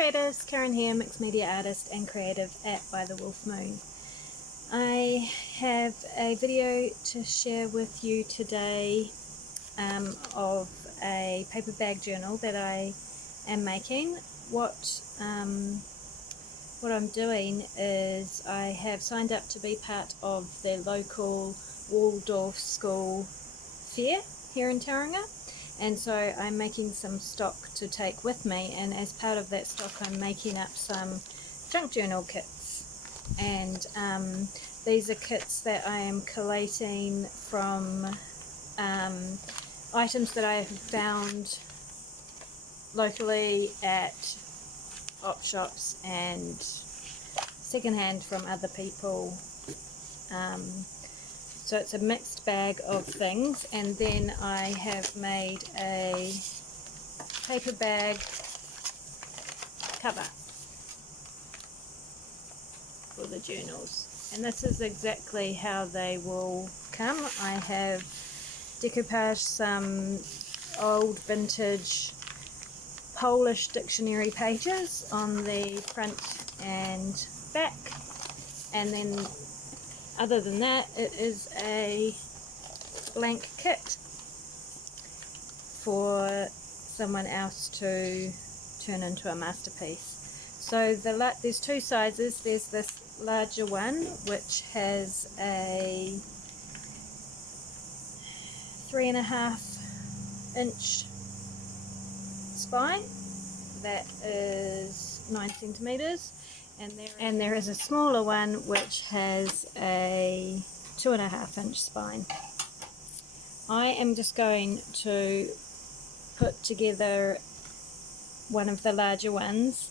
creators, Karen here, mixed media artist and creative at By the Wolf Moon. I have a video to share with you today of a paper bag journal that I am making. What I'm doing is I have signed up to be part of the local Waldorf School fair here in Tauranga, and so I'm making some stock to take with me, and as part of that stock I'm making up some junk journal kits, and these are kits that I am collating from items that I have found locally at op shops and secondhand from other people. So it's a mixed bag of things, and then I have made a paper bag cover for the journals, and this is exactly how they will come. I have decoupaged some old vintage Polish dictionary pages on the front and back, and then other than that it is a blank kit for someone else to turn into a masterpiece. So there's two sizes. There's this larger one which has a 3.5 inch spine that is 9 centimeters, and there is a smaller one which has a 2.5 inch spine. I am just going to put together one of the larger ones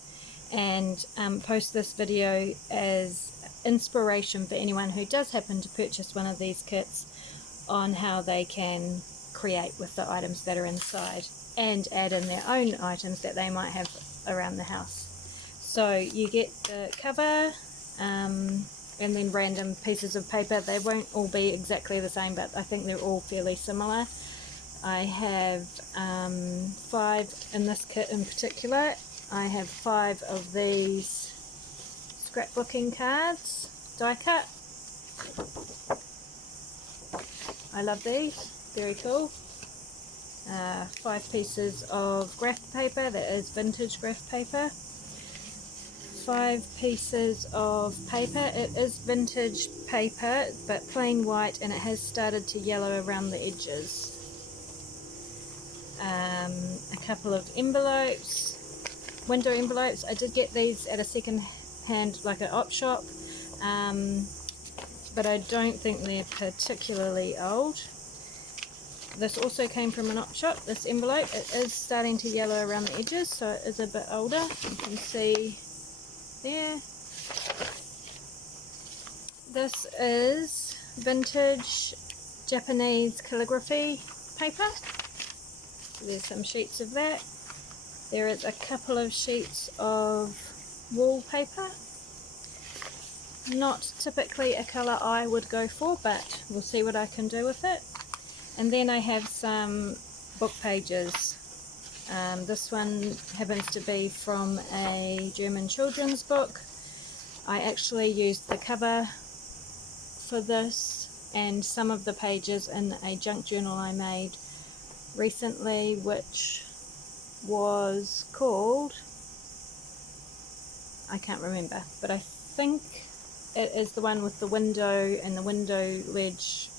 and post this video as inspiration for anyone who does happen to purchase one of these kits on how they can create with the items that are inside and add in their own items that they might have around the house. So you get the cover and then random pieces of paper. They won't all be exactly the same, but I think they're all fairly similar. I have 5 in this kit in particular. I have 5 of these scrapbooking cards, die cut. I love these, very cool. 5 pieces of graph paper, that is vintage graph paper. 5 pieces of paper, it is vintage paper but plain white, and it has started to yellow around the edges. A couple of envelopes, window envelopes. I did get these at a second hand, like an op shop, but I don't think they're particularly old. This also came from an op shop, this envelope. It is starting to yellow around the edges, so it is a bit older. You can see there. This is vintage Japanese calligraphy paper. So there's some sheets of that. There is a couple of sheets of wallpaper. Not typically a colour I would go for, but we'll see what I can do with it. And then I have some book pages. This one happens to be from a German children's book. I actually used the cover for this and some of the pages in a junk journal I made recently, which was called, I can't remember, but I think it is the one with the window and the window ledge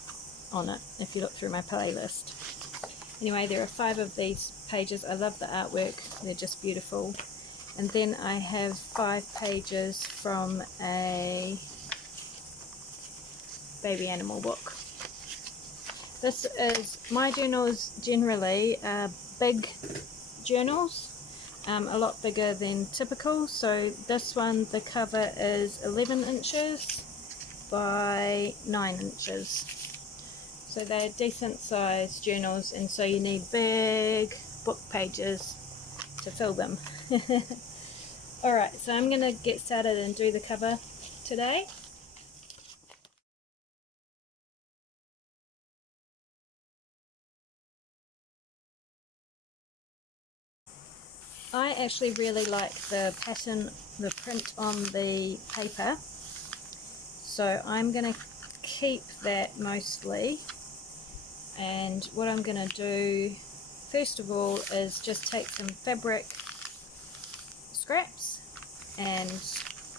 on it, if you look through my playlist. Anyway, there are 5 of these pages. I love the artwork, they're just beautiful. And then I have 5 pages from a baby animal book. This is, my journals generally are big journals, a lot bigger than typical. So this one, the cover is 11 inches by 9 inches. So they're decent sized journals, and so you need big book pages to fill them. Alright, so I'm going to get started and do the cover today. I actually really like the pattern, the print on the paper, so I'm going to keep that mostly. And what I'm going to do first of all is just take some fabric scraps and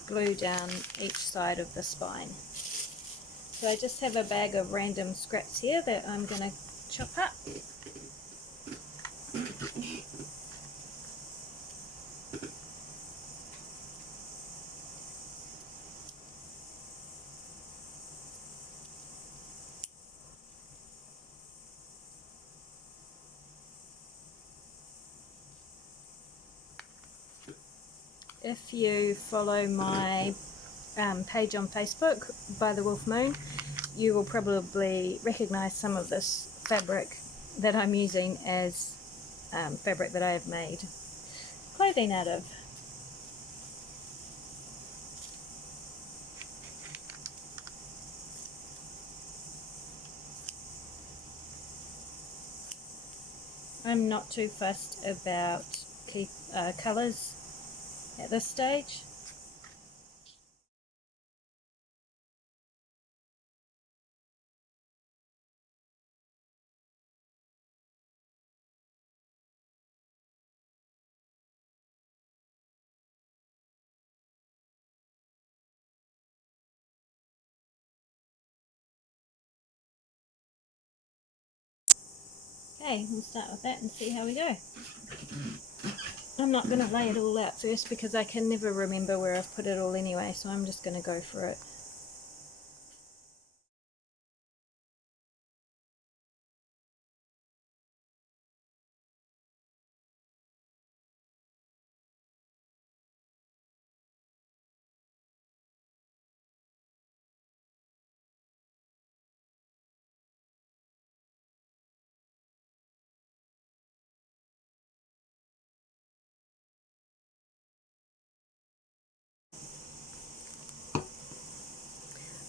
glue down each side of the spine. So I just have a bag of random scraps here that I'm going to chop up. If you follow my page on Facebook, By the Wolf Moon, you will probably recognise some of this fabric that I'm using as fabric that I have made clothing out of. I'm not too fussed about colours at this stage. Okay, we'll start with that and see how we go. I'm not going to lay it all out first because I can never remember where I've put it all anyway, so I'm just going to go for it.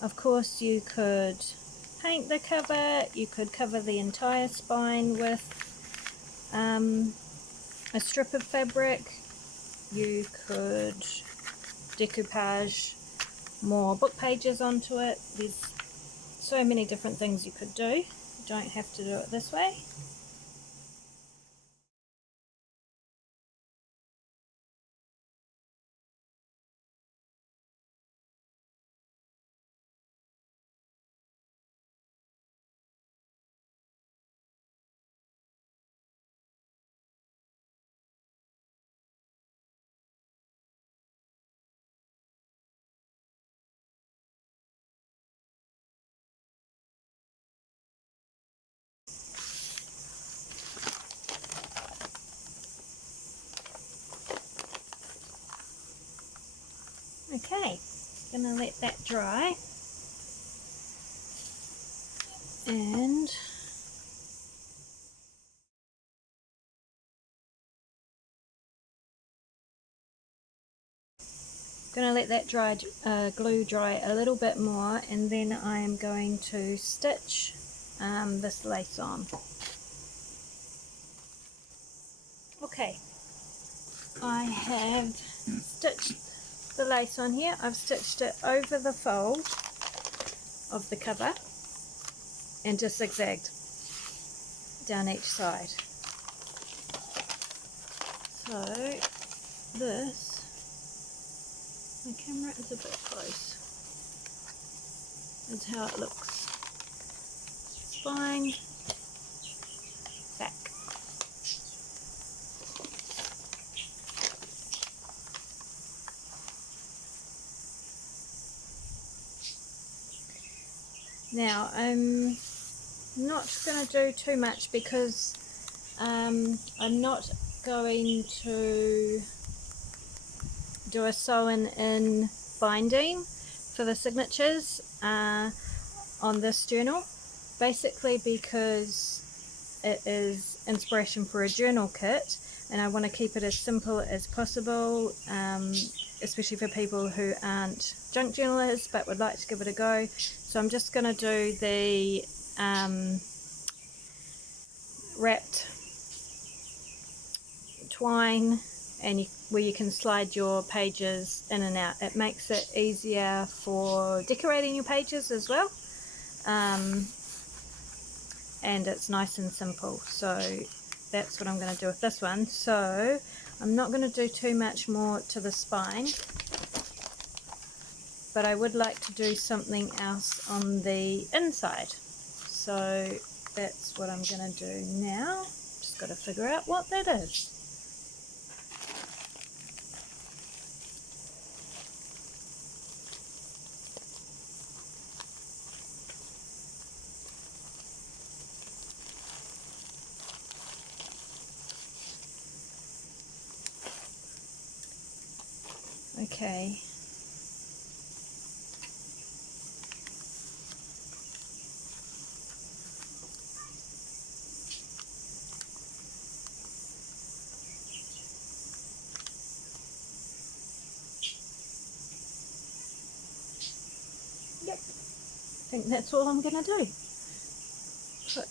Of course, you could paint the cover, you could cover the entire spine with a strip of fabric, you could decoupage more book pages onto it. There's so many different things you could do. You don't have to do it this way. Okay, gonna let that dry and gonna let that glue dry a little bit more, and then I am going to stitch this lace on. Okay, I have stitched the lace on here. I've stitched it over the fold of the cover and just zigzagged down each side. So this, my camera is a bit close, is how it looks. Spine, back. Now I'm not going to do too much because I'm not going to do a sew-in binding for the signatures on this journal, basically because it is inspiration for a journal kit and I want to keep it as simple as possible, especially for people who aren't junk journalists but would like to give it a go. So I'm just going to do the wrapped twine and where you can slide your pages in and out. It makes it easier for decorating your pages as well, and it's nice and simple. So that's what I'm going to do with this one. So I'm not going to do too much more to the spine, but I would like to do something else on the inside. So that's what I'm going to do now. Just got to figure out what that is. Okay. Yep. I think that's all I'm going to do. Put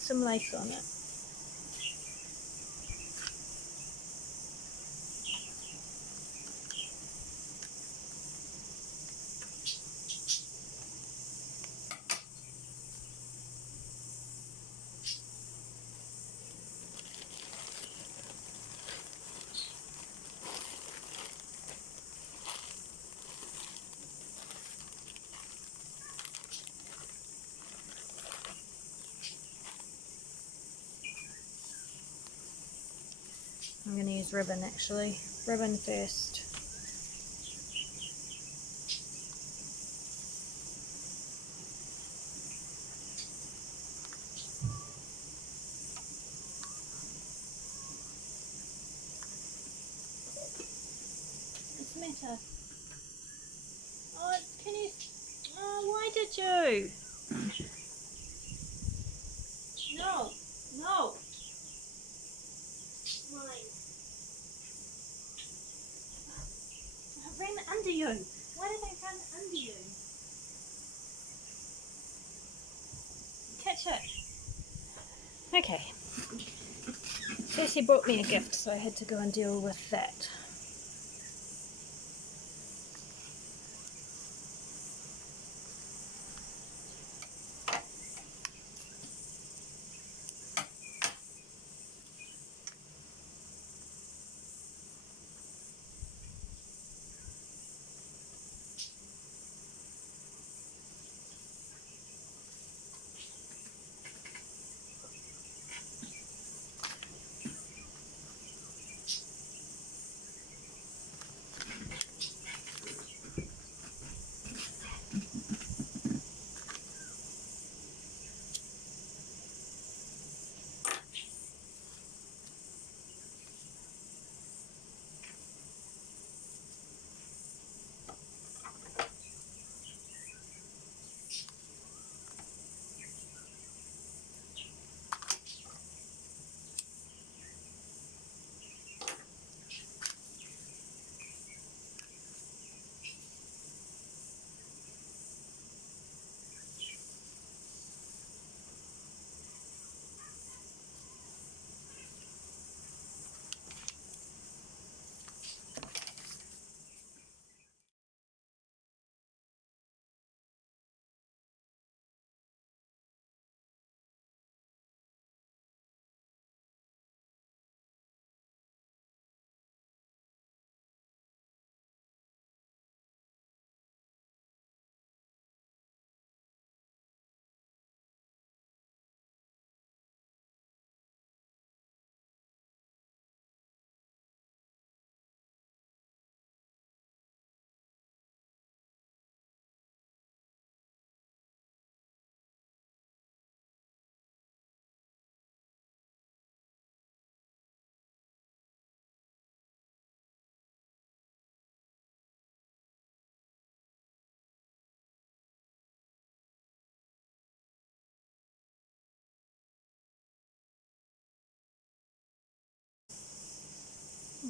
some lace on it. I'm going to use ribbon actually. Ribbon first. What's the matter? Oh, can you... Oh, why did you? No, no. Mine. I ran under you. Why did I run under you? Catch it. Okay. Jessie brought me a gift, so I had to go and deal with that.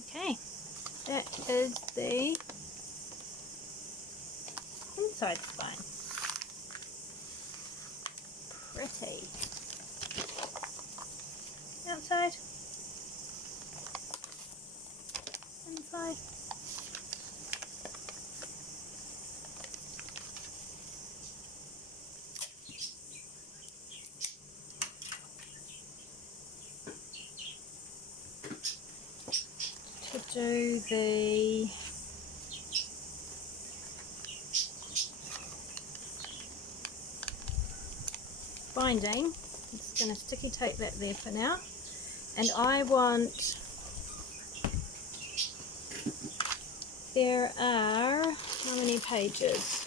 Okay, that is the inside spine. pretty. Outside. Inside. To do the binding, I'm just going to sticky tape that there for now, and I want, there are, how many pages?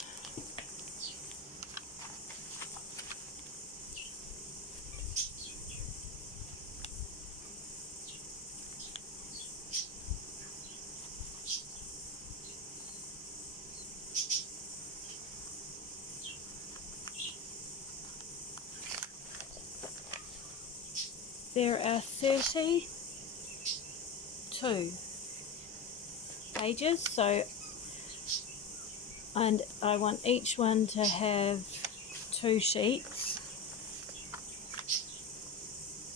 There are 32 pages, so, and I want each one to have 2 sheets,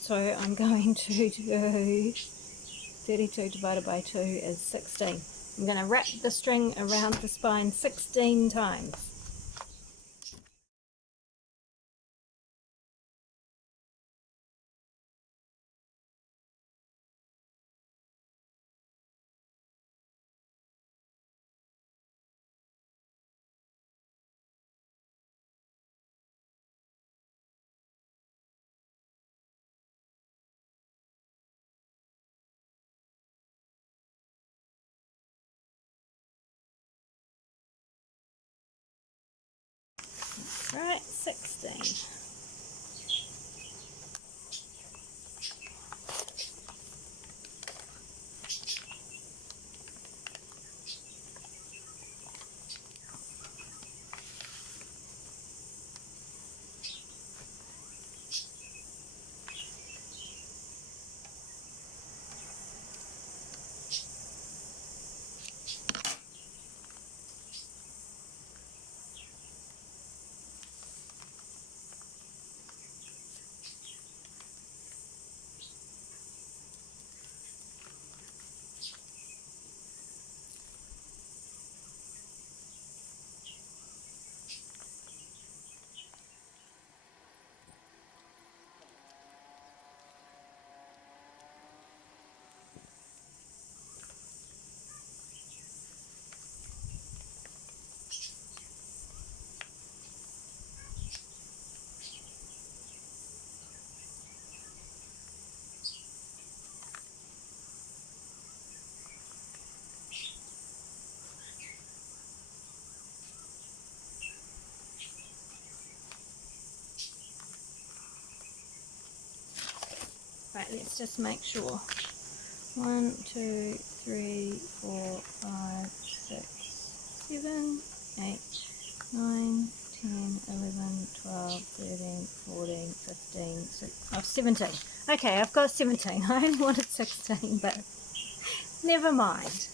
so I'm going to do 32 divided by 2 is 16. I'm going to wrap the string around the spine 16 times. Right, 16. Right, let's just make sure. 1, 2, 3, 4, 5, 6, 7, 8, 9, 10, 11, 12, 13, 14, 15, 16, oh, 17. Okay, I've got 17. I only wanted 16, but never mind.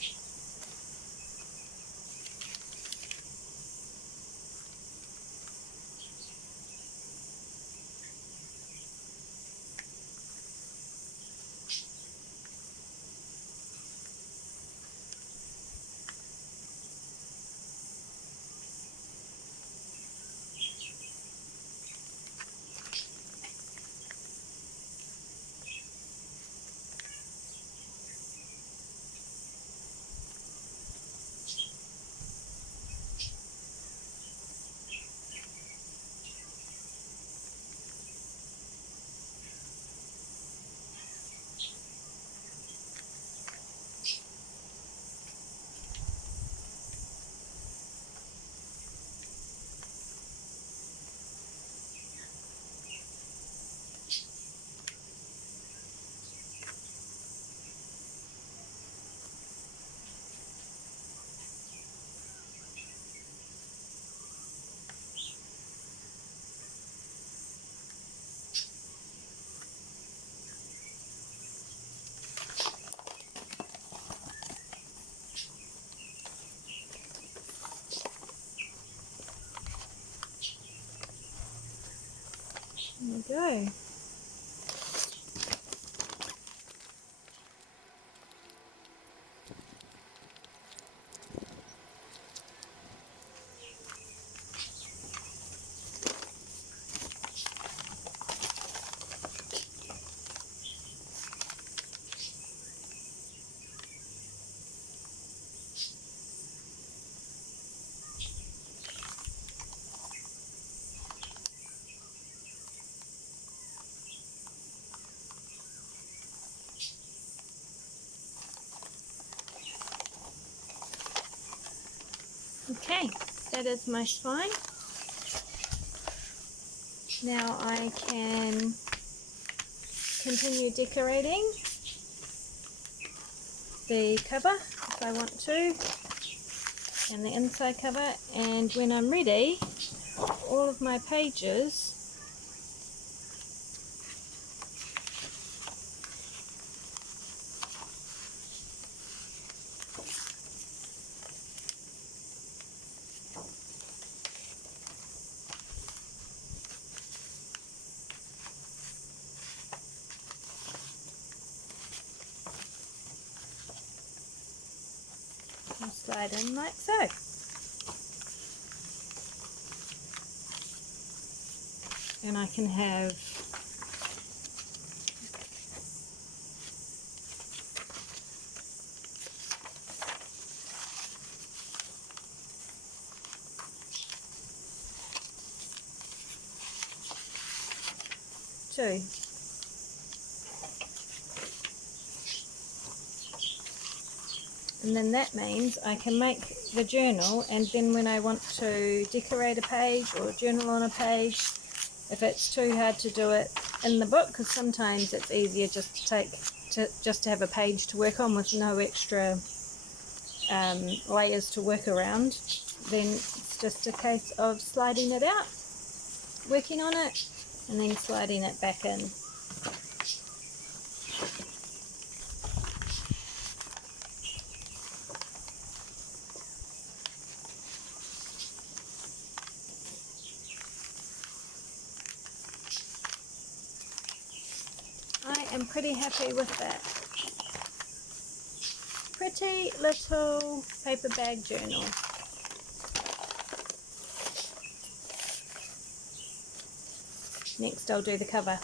go. Okay, that is my spine. Now I can continue decorating the cover if I want to, and the inside cover, and when I'm ready, all of my pages will slide in like so. And I can have two. And then that means I can make the journal, and then when I want to decorate a page or journal on a page, if it's too hard to do it in the book, because sometimes it's easier just to have a page to work on with no extra layers to work around, then it's just a case of sliding it out, working on it, and then sliding it back in. I am pretty happy with that. Pretty little paper bag journal. Next I'll do the cover.